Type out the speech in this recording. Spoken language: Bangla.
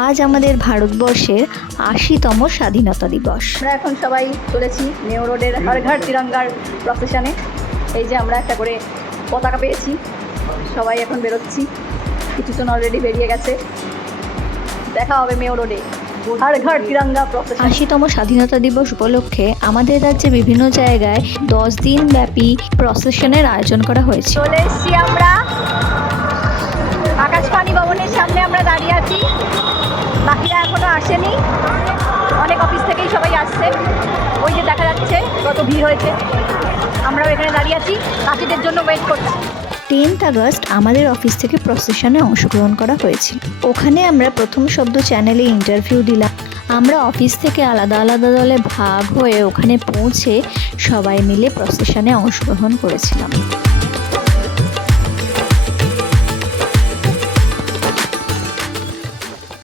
আজ আমাদের ভারতবর্ষের ৮০তম স্বাধীনতা দিবস। আমরা এখন সবাই চলেছি মেয়র রোডের হর ঘর তিরঙ্গার প্রসেশনে। এই যে আমরা একটা করে পতাকা পেয়েছি, সবাই এখন বেরোচ্ছি, কিছুজন অলরেডি বেরিয়ে গেছে। দেখা হবে মেয়র রোডে হর ঘর তিরঙ্গা প্রসেশন। ৮০তম স্বাধীনতা দিবস উপলক্ষে আমাদের রাজ্যে বিভিন্ন জায়গায় 10 দিন ব্যাপী প্রসেশনের আয়োজন করা হয়েছে। চলে এসছি আমরা আকাশবাণী ভবনের সামনে, আমরা দাঁড়িয়ে আছি, বাকিরা এখনো আসেনি, অনেক অফিস থেকেই সবাই আসছে। ওই যে দেখা যাচ্ছে কত ভিড় হয়েছে, আমরাও এখানে দাঁড়িয়ে আছি, কাশিদের জন্য ওয়েট করছি। 10 আগস্ট আমাদের অফিস থেকে প্রসেশনে অংশগ্রহণ করা হয়েছিল। ওখানে আমরা প্রথম শব্দ চ্যানেলে ইন্টারভিউ দিলাম। আমরা অফিস থেকে আলাদা আলাদা দলে ভাগ হয়ে ওখানে পৌঁছে সবাই মিলে প্রসেশনে অংশগ্রহণ করেছিলাম।